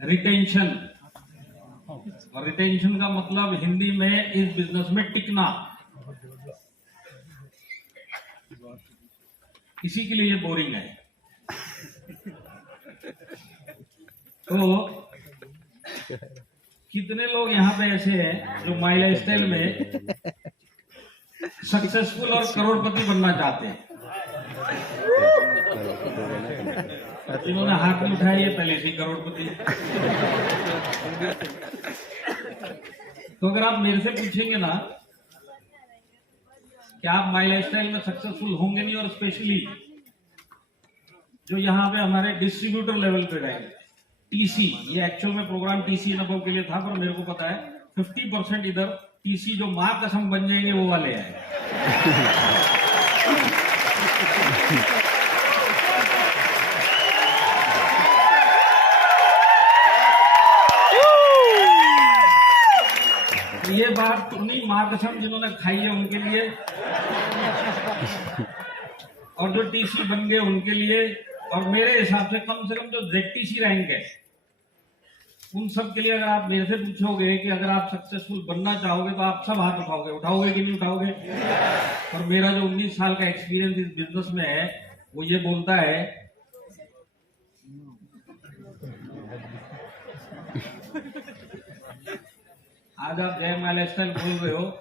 Retention. और retention का मतलब हिंदी में इस बिजनेस में टिकना। इसी के लिए ये बोरिंग है। तो कितने लोग यहाँ पे ऐसे हैं जो माई लाइफस्टाइल में सक्सेसफुल और करोड़पति बनना चाहते हैं? जिन्होंने हाथ नहीं उठाया ये पहले से ही करोड़पति। तो अगर आप मेरे से पूछेंगे ना कि आप माई लाइफस्टाइल में सक्सेसफुल होंगे नहीं, और स्पेशली जो यहाँ पे हमारे डिस्ट्रीब्यूटर लेवल पे रहेंगे, टीसी, ये एक्चुअल में प्रोग्राम टीसी अनुभव के लिए था, पर मेरे को पता है 50% इधर टीसी जो मां कसम बन जाएंगे वो वाले हैं। ये बात उन्हीं मां कसम जिन्होंने खाई है उनके लिए, और जो टीसी बन गए उनके लिए, और मेरे हिसाब से कम जो जेडटीसी रैंक है उन सब के लिए। अगर आप मेरे से पूछोगे कि अगर आप सक्सेसफुल बनना चाहोगे तो आप सब हाथ उठाओगे कि नहीं उठाओगे? और मेरा जो 19 साल का एक्सपीरियंस इस बिजनेस में है वो ये बोलता है आज आप जय माई लाइफस्टाइल बोल रहे हो,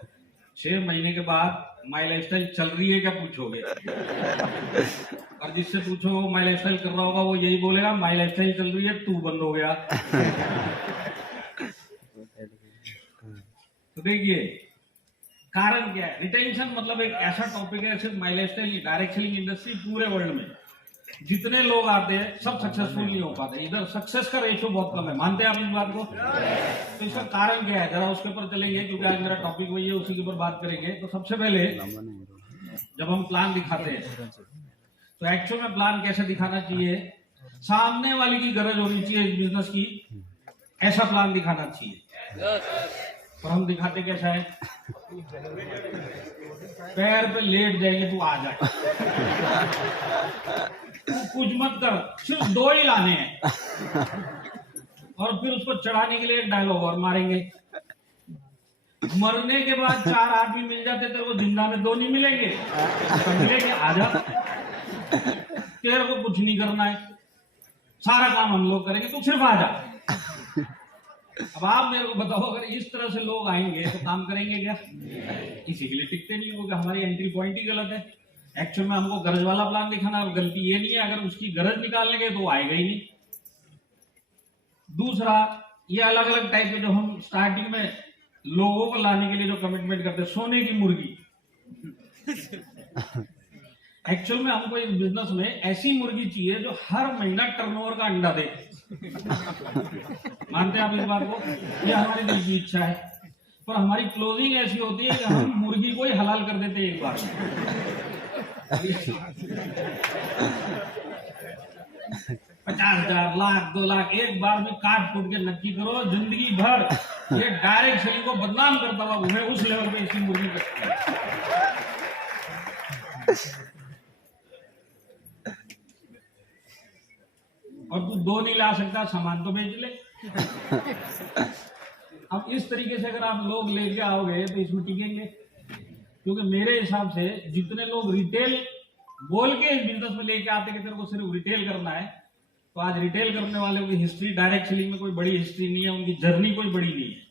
6 महीने के बाद माई लाइफस्टाइल चल रही है क्या पूछोगे? और जिससे पूछो वो माई लाइफस्टाइल कर रहा होगा वो यही बोलेगा माई लाइफस्टाइल चल रही है, तू बंद हो गया। तो देखिए कारण क्या है। रिटेंशन मतलब एक ऐसा टॉपिक है, सिर्फ माई लाइफस्टाइल, डायरेक्ट सेलिंग इंडस्ट्री पूरे वर्ल्ड में जितने लोग आते हैं सब सक्सेसफुल नहीं हो पाते। इधर सक्सेस का रेशियो बहुत कम है। मानते हैं आप इस बात को? तो इसका कारण क्या है जरा उसके ऊपर चलेंगे, क्योंकि आज मेरा टॉपिक वही है, उसी के ऊपर बात करेंगे। तो सबसे पहले जब हम प्लान दिखाते हैं तो एक्चुअल में प्लान कैसे दिखाना चाहिए? सामने वाले की गरज होनी चाहिए इस बिजनेस की, ऐसा प्लान दिखाना चाहिए। और हम दिखाते कैसा है? पैर पे लेट जाएंगे, तू आ जाए, कुछ मत कर, सिर्फ 2 ही लाने हैं, और फिर उसको चढ़ाने के लिए एक डायलॉग और मारेंगे। मरने के बाद 4 आदमी मिल जाते थे, वो जिंदा में 2 नहीं मिलेंगे, मिलेंगे आजा, तेरे को कुछ नहीं करना है, सारा काम हम लोग करेंगे, तू सिर्फ आजा। अब आप मेरे को बताओ, अगर इस तरह से लोग आएंगे तो काम करेंगे क्या? किसी के लिए टिकते नहीं होगा। हमारी एंट्री पॉइंट ही गलत है। एक्चुअल में हमको गरज वाला प्लान दिखाना, और गलती ये नहीं है अगर उसकी गरज निकालने गए तो आएगा ही नहीं। दूसरा, ये अलग अलग टाइप के जो हम स्टार्टिंग में लोगों को लाने के लिए जो कमिटमेंट करते हैं, सोने की मुर्गी। एक्चुअल में हमको इस बिजनेस में ऐसी मुर्गी चाहिए जो हर महीना टर्नओवर का अंडा दे। मानते हैं आप इस बात को? ये हमारी दिल की इच्छा है, पर हमारी क्लोजिंग ऐसी होती है कि हम मुर्गी को ही हलाल कर देते हैं एक बार। 50,000, लाख, 2 लाख एक बार में काट कूट के नक्की करो, जिंदगी भर ये डायरेक्ट सेलिंग को बदनाम करता हुआ घूमे, उस लेवल पे इसकी मुर्गी करती है। और तू 2 नहीं ला सकता, सामान तो बेच ले। अब इस तरीके से अगर आप लोग लेके आओगे तो इसमें टिकेंगे, क्योंकि मेरे हिसाब से जितने लोग रिटेल बोल के इस बिजनेस में लेके आते कि तेरे को सिर्फ रिटेल करना है, तो आज रिटेल करने वालों की हिस्ट्री डायरेक्ट सेलिंग में कोई बड़ी हिस्ट्री नहीं है, उनकी जर्नी कोई बड़ी नहीं है।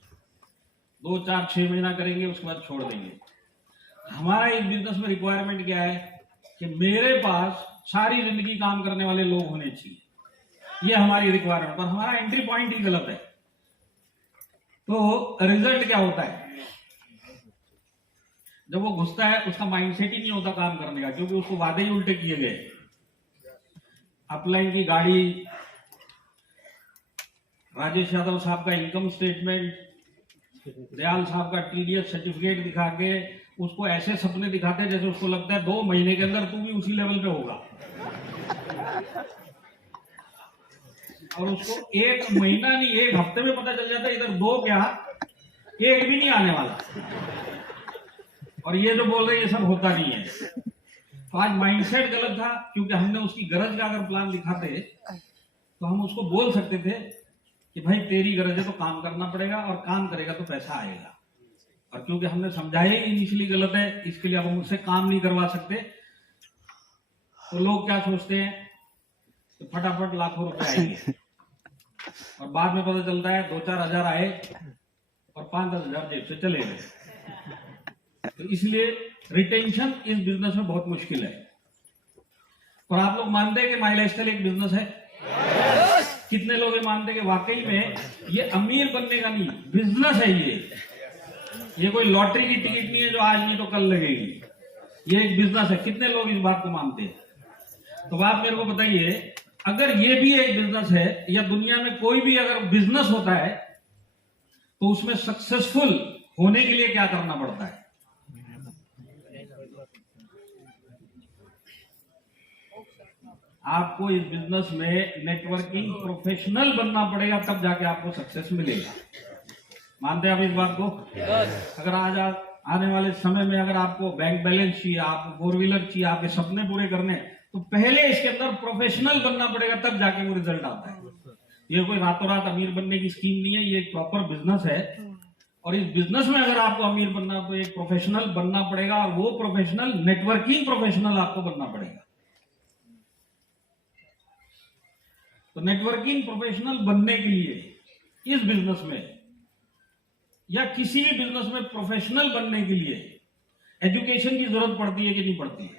2, 4, 6 महीना करेंगे, उसके बाद छोड़ देंगे। हमारा इस बिजनेस में रिक्वायरमेंट क्या है कि मेरे पास सारी जिंदगी काम करने वाले लोग होने चाहिए, ये हमारी रिक्वायरमेंट। और हमारा एंट्री पॉइंट ही गलत है। तो रिजल्ट क्या होता है? जब वो घुसता है उसका माइंडसेट ही नहीं होता काम करने का, क्योंकि उसको वादे ही उल्टे किए गए। अपलाइन की गाड़ी, राजेश यादव साहब का इनकम स्टेटमेंट, दयाल साहब का टीडीएस सर्टिफिकेट दिखा के उसको ऐसे सपने दिखाते हैं जैसे उसको लगता है 2 महीने के अंदर तू भी उसी लेवल पे होगा, और उसको 1 महीना नहीं 1 हफ्ते में पता चल जाता है इधर 2 क्या 1 भी नहीं आने वाला। और ये जो बोल रहे ये सब होता नहीं है। तो आज माइंडसेट गलत था, क्योंकि हमने उसकी गरज का अगर प्लान दिखाते तो हम उसको बोल सकते थे कि भाई तेरी गरज है तो काम करना पड़ेगा, और काम करेगा तो पैसा आएगा। और क्योंकि हमने समझाया ही इनिशियली गलत है, इसके लिए अब हम उससे काम नहीं करवा सकते, तो लोग क्या सोचते हैं तो फटाफट लाखों रुपए आएंगे, और बाद में पता चलता है 2-4 हजार आए और 5-10 हजार जेब से चले गए। तो इसलिए रिटेंशन इस बिजनेस में बहुत मुश्किल है। और आप लोग मानते हैं कि माई लाइफस्टाइल एक बिजनेस है? कितने लोग ये मानते हैं कि वाकई में ये अमीर बनने का नहीं, बिजनेस है ये कोई लॉटरी की टिकट नहीं है जो आज नहीं तो कल लगेगी, ये एक बिजनेस है। कितने लोग इस बात को मानते हैं? तो आप मेरे को बताइए, अगर ये भी एक बिजनेस है, या दुनिया में कोई भी अगर बिजनेस होता है, तो उसमें सक्सेसफुल होने के लिए क्या करना पड़ता है? आपको इस बिजनेस में नेटवर्किंग प्रोफेशनल बनना पड़ेगा, तब जाके आपको सक्सेस मिलेगा। मानते हैं आप इस बात को? अगर आज आने वाले समय में अगर आपको बैंक बैलेंस चाहिए, आपको 4 व्हीलर चाहिए, आपके सपने पूरे करने, तो पहले इसके अंदर प्रोफेशनल बनना पड़ेगा, तब जाके वो रिजल्ट आता है। ये कोई रातों रात अमीर बनने की स्कीम नहीं है, ये एक प्रॉपर बिजनेस है। और इस बिजनेस में अगर आपको अमीर बनना, तो एक प्रोफेशनल बनना पड़ेगा, और वो प्रोफेशनल नेटवर्किंग प्रोफेशनल आपको बनना पड़ेगा। तो नेटवर्किंग प्रोफेशनल बनने के लिए इस बिजनेस में या किसी भी बिजनेस में प्रोफेशनल बनने के लिए एजुकेशन की जरूरत पड़ती है कि नहीं पड़ती है?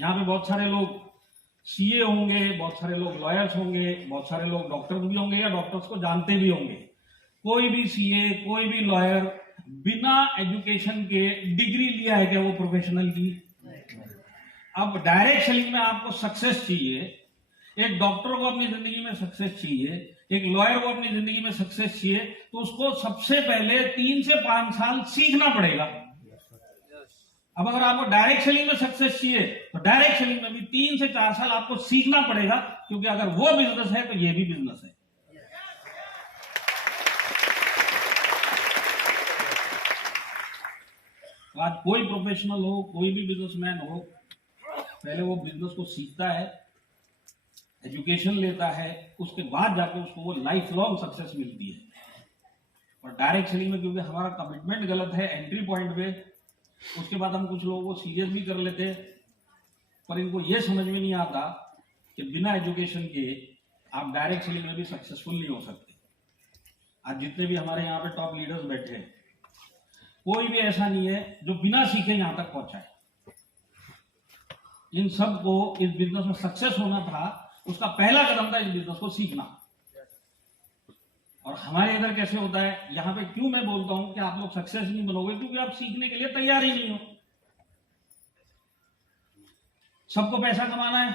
यहाँ पे बहुत सारे लोग सीए होंगे, बहुत सारे लोग लॉयर्स होंगे, बहुत सारे लोग डॉक्टर्स भी होंगे, या डॉक्टर्स को जानते भी होंगे। कोई भी सीए, कोई भी लॉयर बिना एजुकेशन के डिग्री लिया है क्या वो प्रोफेशनल की? अब डायरेक्ट सेलिंग में आपको सक्सेस चाहिए, एक डॉक्टर को अपनी जिंदगी में सक्सेस चाहिए, एक लॉयर को अपनी जिंदगी में सक्सेस चाहिए, तो उसको सबसे पहले 3 से 5 साल सीखना पड़ेगा। अब अगर आपको डायरेक्ट सेलिंग में सक्सेस चाहिए, तो डायरेक्ट सेलिंग में भी 3 से 4 साल आपको सीखना पड़ेगा, क्योंकि अगर वो बिजनेस है तो ये भी बिजनेस है। तो आज कोई प्रोफेशनल हो, कोई भी बिजनेसमैन हो, पहले वो बिजनेस को सीखता है, एजुकेशन लेता है, उसके बाद जाके उसको वो लाइफ लॉन्ग सक्सेस मिलती है। और डायरेक्ट सेलिंग में क्योंकि हमारा कमिटमेंट गलत है एंट्री पॉइंट पे, उसके बाद हम कुछ लोगों को सीरियस भी कर लेते हैं, पर इनको ये समझ में नहीं आता कि बिना एजुकेशन के आप डायरेक्ट सेलिंग में भी सक्सेसफुल नहीं हो सकते। आज जितने भी हमारे यहाँ पे टॉप लीडर्स बैठे हैं, कोई भी ऐसा नहीं है जो बिना सीखे यहाँ तक पहुंचा है। इन सबको इस बिजनेस में सक्सेस होना था, उसका पहला कदम था इस बिजनेस को सीखना। और हमारे इधर कैसे होता है, यहाँ पे क्यों मैं बोलता हूं कि आप लोग सक्सेस नहीं बनोगे, क्योंकि आप सीखने के लिए तैयार ही नहीं हो। सबको पैसा कमाना है,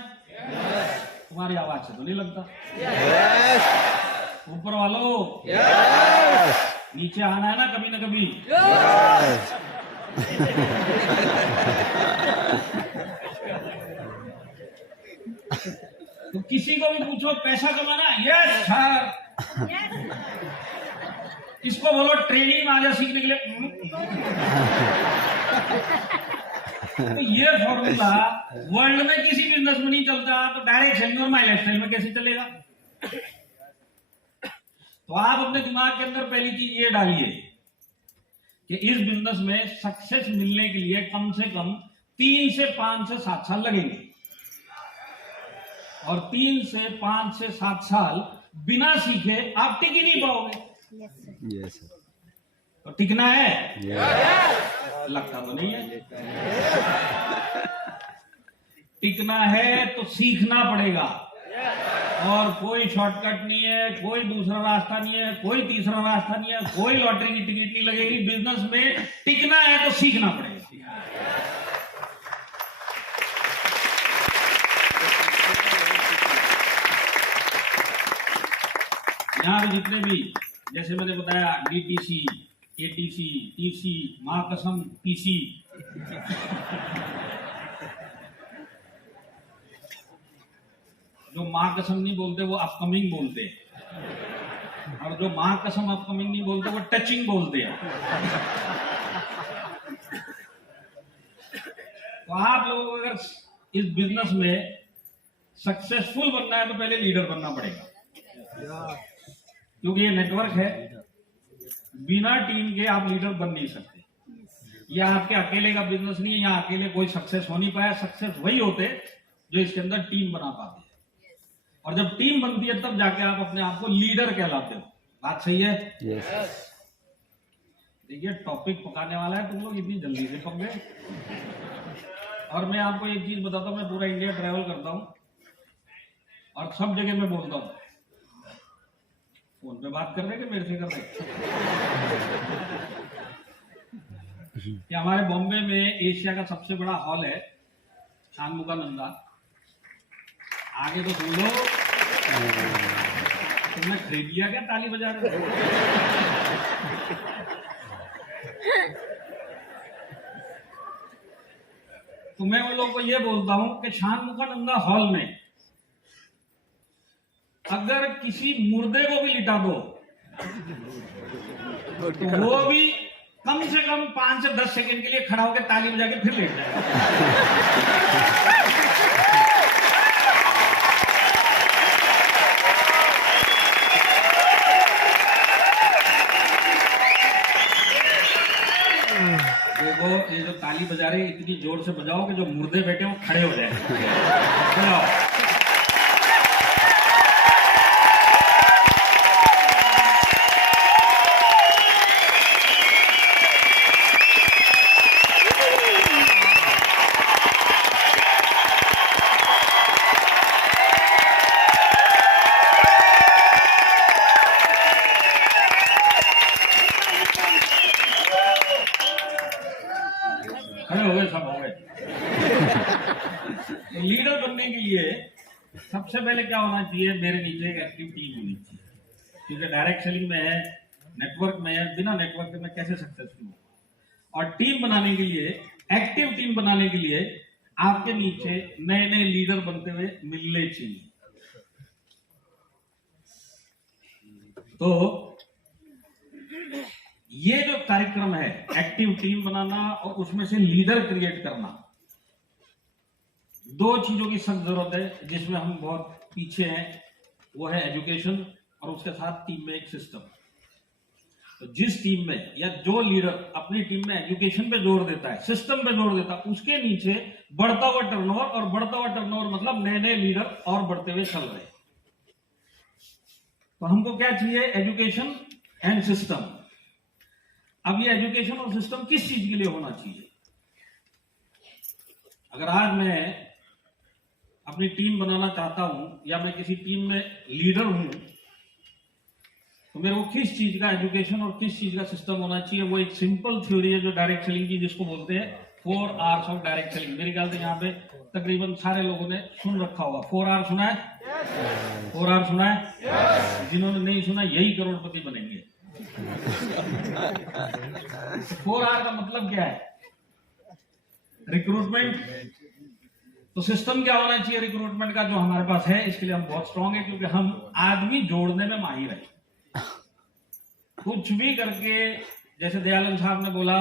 तुम्हारी आवाज से तो नहीं लगता। ऊपर वालों, नीचे आना है ना कभी ना कभी। तो किसी को भी पूछो पैसा कमाना, यस सर। इसको बोलो ट्रेनिंग में आ जा सीखने के लिए। तो ये फॉर्मूला वर्ल्ड में किसी बिजनेस में नहीं चलता, तो डायरेक्ट सेलिंग और माई लाइफस्टाइल में कैसे चलेगा? तो आप अपने दिमाग के अंदर पहली चीज ये डालिए कि इस बिजनेस में सक्सेस मिलने के लिए कम से कम 3 से 5 से 7 साल लगेंगे। और 3 से 5 से 7 साल बिना सीखे आप टिक ही नहीं पाओगे। Yes sir. तो टिकना है? यस। लगता तो नहीं है। टिकना है तो सीखना पड़ेगा, और कोई शॉर्टकट नहीं है, कोई दूसरा रास्ता नहीं है, कोई तीसरा रास्ता नहीं है, कोई लॉटरी की टिकट नहीं लगेगी। बिजनेस में टिकना है तो सीखना पड़ेगा। यहाँ पे जितने भी, जैसे मैंने बताया, डीटीसी, एटीसी, टीसी, मां कसम, पीसी, जो मां कसम नहीं बोलते वो अपकमिंग बोलते हैं, और जो मां कसम अपकमिंग नहीं बोलते वो टचिंग बोलते हैं। तो आप लोगों को अगर इस बिजनेस में सक्सेसफुल बनना है तो पहले लीडर बनना पड़ेगा। क्योंकि ये नेटवर्क है, बिना टीम के आप लीडर बन नहीं सकते। ये आपके अकेले का बिजनेस नहीं है, यहाँ अकेले कोई सक्सेस हो नहीं पाया। सक्सेस वही होते जो इसके अंदर टीम बना पाते हैं, और जब टीम बनती है तब जाके आप अपने आप को लीडर कहलाते हो। बात सही है? Yes. देखिए टॉपिक पकाने वाला है, तुम लोग इतनी जल्दी से पक गए। और मैं आपको एक चीज बताता हूँ, मैं पूरा इंडिया ट्रैवल करता हूँ और सब जगह मैं बोलता हूँ। फोन पे बात कर रहे कि मेरे से कर रहे? कि हमारे बॉम्बे में एशिया का सबसे बड़ा हॉल है शानमुखानंदा। आगे तो सुन लो, तुमने खरीद लिया क्या ताली बजा रहे हो? तो मैं उन लोगों को ये बोलता हूं कि शानमुखानंदा हॉल में अगर किसी मुर्दे को भी लिटा दो तो वो भी कम से कम 5 से 10 सेकंड के लिए खड़ा होकर ताली बजा के फिर लेट जाएगा। देखो ये जो ताली बजा रहे इतनी जोर से बजाओ कि जो मुर्दे बैठे वो खड़े हो जाए। बजाओ। खड़े हो गए, सब हो गए। तो लीडर बनने के लिए सबसे पहले क्या होना चाहिए? मेरे नीचे एक एक्टिव टीम होनी चाहिए, क्योंकि डायरेक्ट सेलिंग में है, नेटवर्क में है, बिना नेटवर्क के मैं कैसे सक्सेसफुल हूँ। और टीम बनाने के लिए, एक्टिव टीम बनाने के लिए आपके नीचे नए नए लीडर बनते हुए मिलने चाहिए। तो ये जो कार्यक्रम है एक्टिव टीम बनाना और उसमें से लीडर क्रिएट करना, दो चीजों की सख्त जरूरत है जिसमें हम बहुत पीछे हैं। वो है एजुकेशन और उसके साथ टीम में एक सिस्टम। तो जिस टीम में या जो लीडर अपनी टीम में एजुकेशन पे जोर देता है, सिस्टम पे जोर देता है, उसके नीचे बढ़ता हुआ टर्नओवर, और बढ़ता हुआ टर्नओवर मतलब नए नए लीडर और बढ़ते हुए चल रहे हैं। तो हमको क्या चाहिए? Education and system. अब ये एजुकेशन और सिस्टम किस चीज के लिए होना चाहिए? अगर आज मैं अपनी टीम बनाना चाहता हूं या मैं किसी टीम में लीडर हूं, तो मेरे को किस चीज का एजुकेशन और किस चीज का सिस्टम होना चाहिए? वो एक सिंपल थ्योरी है जो डायरेक्ट सेलिंग की, जिसको बोलते हैं 4 R's ऑफ डायरेक्ट सेलिंग। मेरे ख्याल से यहाँ पे तकरीबन सारे लोगों ने सुन रखा होगा। 4 R सुना है? 4 R सुना है? जिन्होंने नहीं सुना यही करोड़पति बनेंगे। 4 R का मतलब क्या है? रिक्रूटमेंट। तो सिस्टम क्या होना चाहिए रिक्रूटमेंट का जो हमारे पास है? इसके लिए हम बहुत स्ट्रांग है, क्योंकि हम आदमी जोड़ने में माहिर है। कुछ भी करके, जैसे दयानंद साहब ने बोला,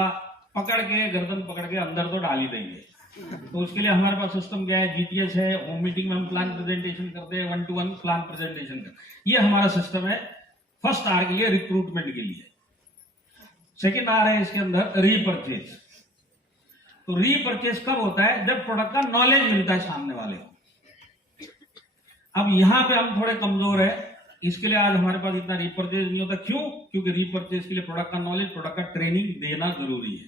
पकड़ के गर्दन पकड़ के अंदर तो डाल ही देंगे। तो उसके लिए हमारे पास सिस्टम क्या है? GTS है। होम मीटिंग में हम प्लान प्रेजेंटेशन करते हैं, 1-to-1 प्लान प्रेजेंटेशन करते। ये हमारा सिस्टम है फर्स्ट आर के लिए, रिक्रूटमेंट के लिए। सेकेंड आर है इसके अंदर रीपरचेज। तो रीपरचेज कब होता है? जब प्रोडक्ट का नॉलेज मिलता है सामने वाले को। अब यहां पे हम थोड़े कमजोर है, इसके लिए आज हमारे पास इतना रीपरचेज नहीं होता। क्यों? क्योंकि रीपरचेज के लिए प्रोडक्ट का नॉलेज, प्रोडक्ट का ट्रेनिंग देना जरूरी है।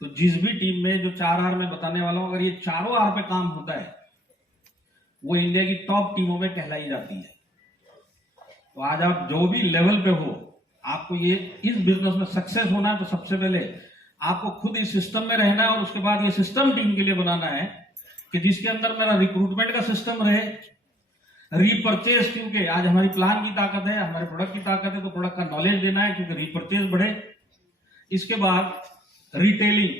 तो जिस भी टीम में जो 4 आर में बताने वाला हूं, अगर ये चारों आर पे काम होता है, वो इंडिया की टॉप टीमों में कहलाई जाती है। तो आज आप जो भी लेवल पे हो, आपको ये इस बिजनेस में सक्सेस होना है, तो सबसे पहले आपको खुद इस सिस्टम में रहना है, और उसके बाद ये सिस्टम टीम के लिए बनाना है कि जिसके अंदर मेरा रिक्रूटमेंट का सिस्टम रहे, रीपरचेज, क्योंकि आज हमारी प्लान की ताकत है, हमारे प्रोडक्ट की ताकत है, तो प्रोडक्ट का नॉलेज देना है क्योंकि रीपरचेज बढ़े। इसके बाद रिटेलिंग,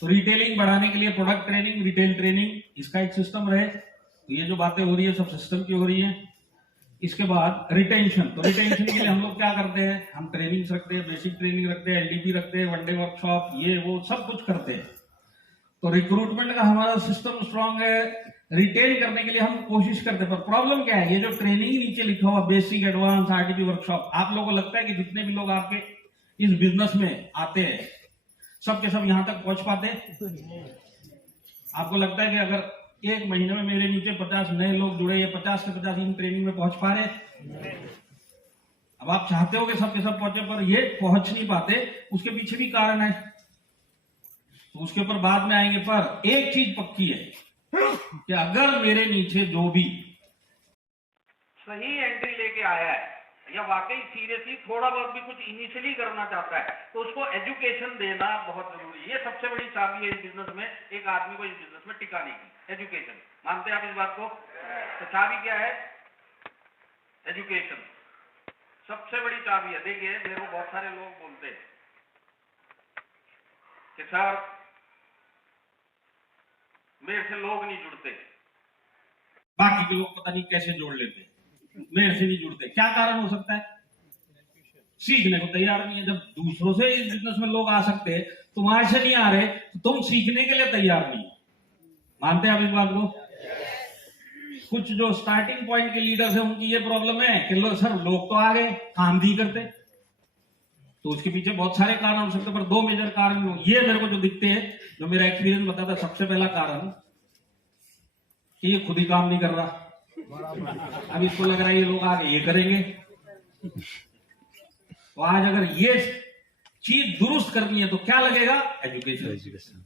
तो रिटेलिंग बढ़ाने के लिए प्रोडक्ट ट्रेनिंग, रिटेल ट्रेनिंग, इसका एक सिस्टम रहे। तो ये जो बातें हो रही है सब सिस्टम की हो रही है। इसके बाद रिटेंशन, तो रिटेंशन के लिए हम लोग क्या करते हैं? हम ट्रेनिंग्स रखते हैं, बेसिक ट्रेनिंग रखते हैं, LDP रखते हैं, 1 डे वर्कशॉप, ये वो सब कुछ करते हैं। तो रिक्रूटमेंट का हमारा सिस्टम स्ट्रांग है, रिटेन करने के लिए हम कोशिश करते हैं, पर प्रॉब्लम क्या है, ये जो ट्रेनिंग नीचे लिखा हुआ बेसिक एडवांस आरटीपी वर्कशॉप, आप लोगों को लगता है कि जितने भी लोग आपके इस बिजनेस में आते हैं सब के सब यहां तक पहुंच पाते हैं? आपको लगता है कि अगर एक महीने में मेरे नीचे 50 नए लोग जुड़े, ये 50 के 50 इन ट्रेनिंग में पहुंच पा रहे? अब आप चाहते हो कि सब के सब पहुंचे, पर ये पहुंच नहीं पाते, उसके पीछे भी कारण है, तो उसके ऊपर बाद में आएंगे। पर एक चीज पक्की है कि अगर मेरे नीचे जो भी सही एंट्री लेके आया है या वाकई सीरियसली थोड़ा बहुत भी कुछ इनिशियली करना चाहता है, तो उसको एजुकेशन देना बहुत जरूरी है। ये सबसे बड़ी चाबी है इस बिजनेस में, एक आदमी को इस बिजनेस में टिकाने की, एजुकेशन। मानते हैं आप इस बात को? तो चाबी क्या है? एजुकेशन सबसे बड़ी चाबी है। देखिए, मेरे को बहुत सारे लोग बोलते हैं कि सर मेरे से लोग नहीं जुड़ते, बाकी के लोग पता नहीं कैसे जोड़ लेते, मेरे से नहीं जुड़ते। क्या कारण हो सकता है? सीखने को तैयार नहीं है। जब दूसरों से इस बिजनेस में लोग आ सकते हैं, तुम्हारे से नहीं आ रहे, तो तुम सीखने के लिए तैयार नहीं। मानते हैं आप इस बात को? कुछ जो स्टार्टिंग पॉइंट के लीडर्स हैं, उनकी ये प्रॉब्लम है कि सर लोग तो आ गए, काम नहीं करते। तो उसके पीछे बहुत सारे कारण हो सकते हैं, पर दो मेजर कारण ये मेरे को जो दिखते हैं, जो मेरा एक्सपीरियंस बताता है, सबसे पहला कारण कि ये खुद ही काम नहीं कर रहा। अब इसको लग रहा है ये लोग आगे ये करेंगे। तो आज अगर ये चीज दुरुस्त करनी है तो क्या लगेगा? एजुकेशन।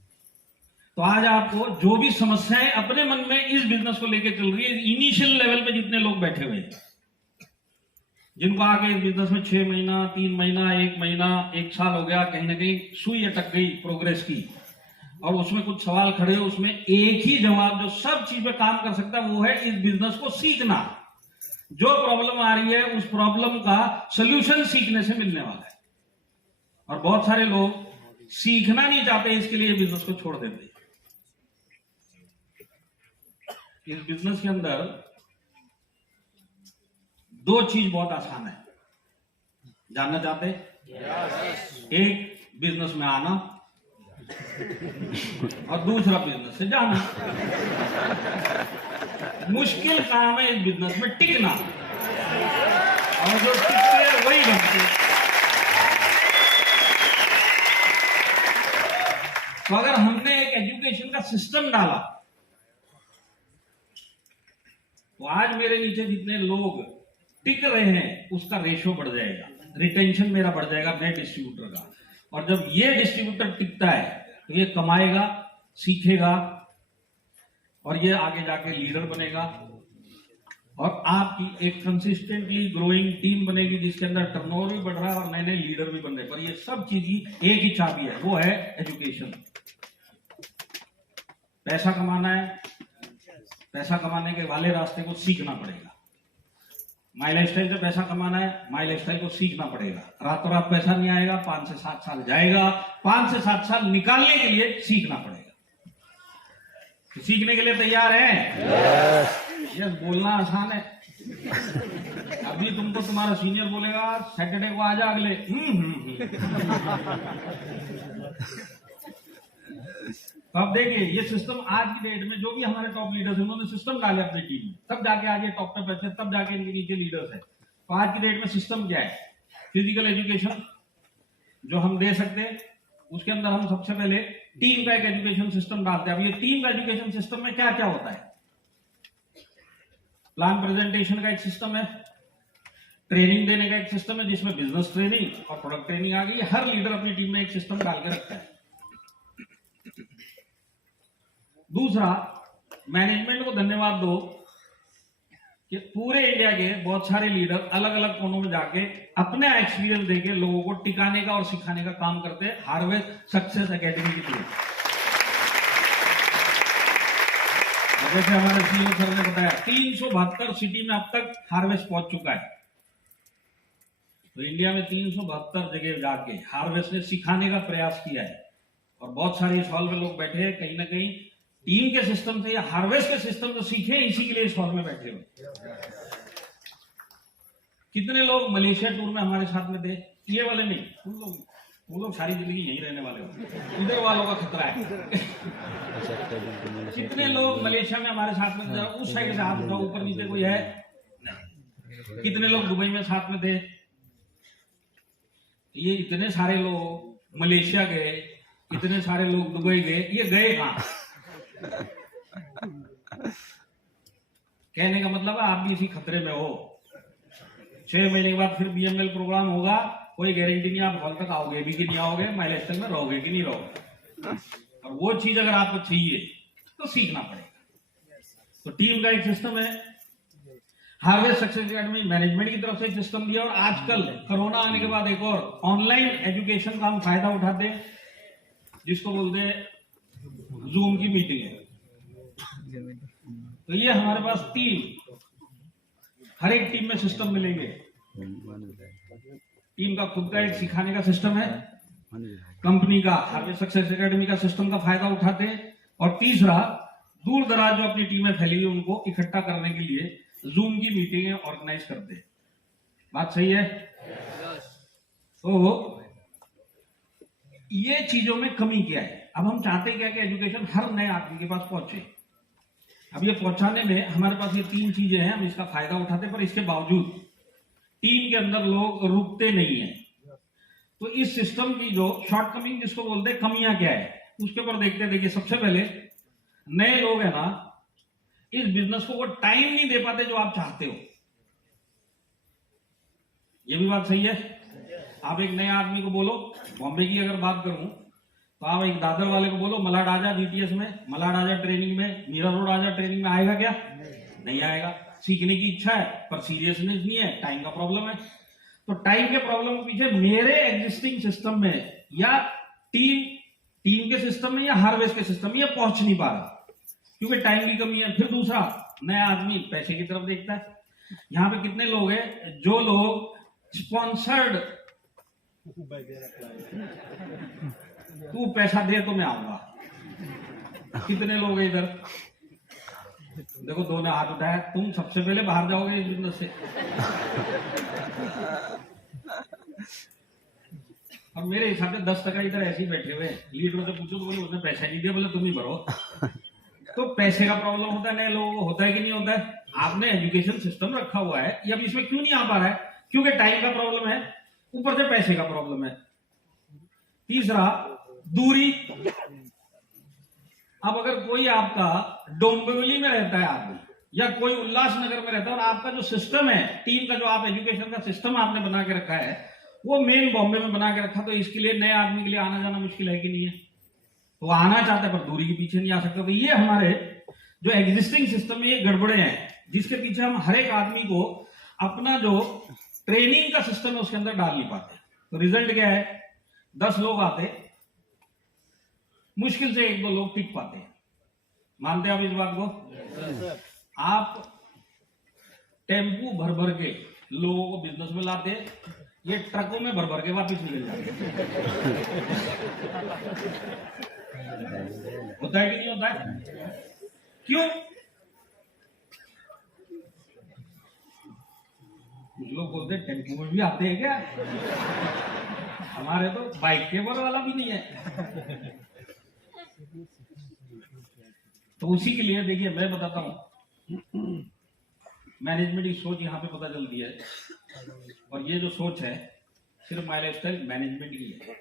तो आज आपको जो भी समस्याएं अपने मन में इस बिजनेस को लेकर चल रही है, इनिशियल लेवल पे जितने लोग बैठे हुए हैं, जिनको आगे इस बिजनेस में 6 महीना, 3 महीना, 1 महीना, 1 साल हो गया, कहीं ना कहीं सुई अटक गई प्रोग्रेस की, और उसमें कुछ सवाल खड़े हो, उसमें एक ही जवाब जो सब चीज पे काम कर सकता है वो है इस बिजनेस को सीखना। जो प्रॉब्लम आ रही है उस प्रॉब्लम का सोल्यूशन सीखने से मिलने वाला है, और बहुत सारे लोग सीखना नहीं चाहते, इसके लिए बिजनेस को छोड़ देते हैं। इस बिजनेस के अंदर दो चीज बहुत आसान है, जानना चाहते? एक बिजनेस में आना और दूसरा बिजनेस से जाना। मुश्किल काम है इस बिजनेस में टिकना, और जो टिकते हैं वही बनते। तो अगर हमने एक एजुकेशन का सिस्टम डाला, तो आज मेरे नीचे जितने लोग टिक रहे हैं उसका रेशो बढ़ जाएगा, रिटेंशन मेरा बढ़ जाएगा, मैं डिस्ट्रीब्यूटर का। और जब ये डिस्ट्रीब्यूटर टिकता है तो ये कमाएगा, सीखेगा, और ये आगे जाके लीडर बनेगा, और आपकी एक कंसिस्टेंटली ग्रोइंग टीम बनेगी जिसके अंदर टर्नओवर भी बढ़ रहा है और नए नए लीडर भी बन रहे हैं। पर ये सब चीज ही एक ही चाबी है, वो है एजुकेशन। पैसा कमाना है, पैसा कमाने के वाले रास्ते को सीखना पड़ेगा। माई लाइफस्टाइल से पैसा कमाना है, माई लाइफस्टाइल को सीखना पड़ेगा। रातों रात पैसा नहीं आएगा, 5 से 7 साल जाएगा, 5 से 7 साल निकालने के लिए सीखना पड़ेगा। तो सीखने के लिए तैयार हैं? यस। बोलना आसान है, अभी तुमको तुम्हारा सीनियर बोलेगा सैटरडे को आजा अगले, तो अब देखिए ये सिस्टम आज की डेट में जो भी हमारे टॉप लीडर्स हैं उन्होंने सिस्टम डाले अपनी टीम में, तब जाके आगे टॉप पे बैठे, तब जाके इनके नीचे लीडर्स है। तो आज की डेट में सिस्टम क्या है? फिजिकल एजुकेशन जो हम दे सकते हैं, उसके अंदर हम सबसे पहले टीम का एक एजुकेशन सिस्टम डालते हैं। अब ये टीम का एजुकेशन सिस्टम में क्या क्या होता है? प्लान प्रेजेंटेशन का एक सिस्टम है, ट्रेनिंग देने का एक सिस्टम है जिसमें बिजनेस ट्रेनिंग और प्रोडक्ट ट्रेनिंग आ गई। हर लीडर अपनी टीम में एक सिस्टम डाल के रखता है। दूसरा, मैनेजमेंट को धन्यवाद दो कि पूरे इंडिया के बहुत सारे लीडर अलग अलग कोनों में जाके अपने एक्सपीरियंस देके लोगों को टिकाने का और सिखाने का काम करते हैं हार्वेस्ट सक्सेस एकेडमी की टीम। जैसे हमारे सीईओ सर ने बताया 372 सिटी में अब तक हार्वेस्ट पहुंच चुका है। तो इंडिया में 372 जगह जाके हार्वेस्ट ने सिखाने का प्रयास किया है, और बहुत सारे इस हॉल में लोग बैठे हैं, कहीं ना कहीं टीम के सिस्टम से या हार्वेस्ट के सिस्टम से सीखे, इसी के लिए इस हॉल में बैठे हुए। कितने लोग मलेशिया टूर में हमारे साथ में थे? ये वाले नहीं, उन लोग वो लोग सारी जिंदगी यहीं रहने वाले हो, इधर वालों का खतरा है। अच्छा, present to Malaysia. कितने लोग मलेशिया में हमारे साथ में थे, उस साइड से हाथ उठाओ, ऊपर नीचे कोई है नहीं। कितने लोग दुबई में साथ में थे? ये इतने सारे लोग मलेशिया गए, इतने सारे लोग दुबई गए, ये गए कहाँ? कहने का मतलब है आप भी इसी खतरे में हो। 6 महीने के बाद फिर बीएमएल प्रोग्राम होगा, कोई गारंटी नहीं आप हॉल तक आओगे भी कि नहीं आओगे, माइलस्टोन में रहोगे कि नहीं रहोगे। और वो चीज अगर आपको चाहिए तो सीखना पड़ेगा। तो टीम का एक सिस्टम है, हार्वेस्ट सक्सेस एकेडमी मैनेजमेंट की तरफ से सिस्टम दिया, और आजकल कोरोना आने के बाद एक और ऑनलाइन एजुकेशन का हम फायदा उठाते हैं, जिसको बोलते हैं जूम की मीटिंग है। तो ये हमारे पास 3 हर एक टीम में सिस्टम मिलेंगे। One is there. टीम का खुद का एक सिखाने का सिस्टम है, One is there. कंपनी का हार्वेस्ट सक्सेस एकेडमी का सिस्टम का फायदा उठाते हैं, और तीसरा दूर दराज जो अपनी टीमें फैली हुई उनको इकट्ठा करने के लिए जूम की मीटिंगें ऑर्गेनाइज करते हैं। बात सही है? तो ये चीजों में कमी क्या है? अब हम चाहते क्या कि एजुकेशन हर नए आदमी के पास पहुंचे। अब ये पहुंचाने में हमारे पास ये 3 चीजें हैं, हम इसका फायदा उठाते हैं, पर इसके बावजूद टीम के अंदर लोग रुकते नहीं है। तो इस सिस्टम की जो शॉर्टकमिंग जिसको बोलते हैं, कमियां क्या है, उसके ऊपर देखते हैं। देखिए, सबसे पहले नए लोग है ना, इस बिजनेस को वो टाइम नहीं दे पाते जो आप चाहते हो। ये भी बात सही है। आप एक नए आदमी को बोलो, बॉम्बे की अगर बात करूं तो आप एक दादर वाले को बोलो मलाड आजा बीटीएस में, मलाड आजा ट्रेनिंग में, मीरा रोड आजा ट्रेनिंग में, आएगा क्या? नहीं आएगा। सीखने की इच्छा है पर सीरियसनेस नहीं है, टाइम का प्रॉब्लम है। तो टाइम के प्रॉब्लम के पीछे मेरे एग्जिस्टिंग सिस्टम में या टीम के सिस्टम में या हार्वेस्ट के सिस्टम में ये पहुंच नहीं पा रहा, क्योंकि टाइम की कमी है। फिर दूसरा, नया आदमी पैसे की तरफ देखता है। यहाँ पे कितने लोग हैं जो लोग स्पॉन्सर्ड, तू पैसा दे तो मैं आऊंगा, कितने लोग हैं इधर? देखो, 2 ने हाथ उठाया। तुम सबसे पहले बाहर जाओगे इस बिजनेस से। और मेरे हिसाब से 10% इधर ऐसे ही बैठे हुए हैं। लीडरों से पूछो तो बोले उसने पैसा नहीं दिया, बोले तुम ही भरो। तो पैसे का प्रॉब्लम होता है नए लोगों को, होता है कि नहीं होता है? आपने एजुकेशन सिस्टम रखा हुआ है, ये अब इसमें क्यों नहीं आ पा रहा है? क्योंकि टाइम का प्रॉब्लम है, ऊपर से पैसे का प्रॉब्लम है। तीसरा, दूरी। अब अगर कोई आपका डोंबिवली में रहता है आदमी, या कोई उल्लासनगर में रहता है, और आपका जो सिस्टम है टीम का, जो आप एजुकेशन का सिस्टम आपने बना के रखा है, वो मेन बॉम्बे में बना के रखा, तो इसके लिए नए आदमी के लिए आना जाना मुश्किल है कि नहीं है? तो आना चाहता है पर दूरी के पीछे नहीं आ सकता। तो ये हमारे जो एग्जिस्टिंग सिस्टम में ये गड़बड़े हैं, जिसके पीछे हम हर एक आदमी को अपना जो ट्रेनिंग का सिस्टम है उसके अंदर डाल नहीं पाते। तो रिजल्ट क्या है? 10 लोग आते, मुश्किल से 1-2 लोग टिक पाते हैं। मानते हैं आप इस बात को? आप टेम्पू भर भर के लोगों को बिजनेस में लाते, ये ट्रकों में भर भर के वापस निकल जाते। होता है कि नहीं होता है? क्यों? कुछ लोग बोलते हैं टेम्पू में भी आते हैं क्या? हमारे तो बाइक केबल वाला भी नहीं है। तो उसी के लिए देखिए, मैं बताता हूं, मैनेजमेंट की सोच यहां पे पता चलती है। और ये जो सोच है सिर्फ माइलस्टाइल मैनेजमेंट की है।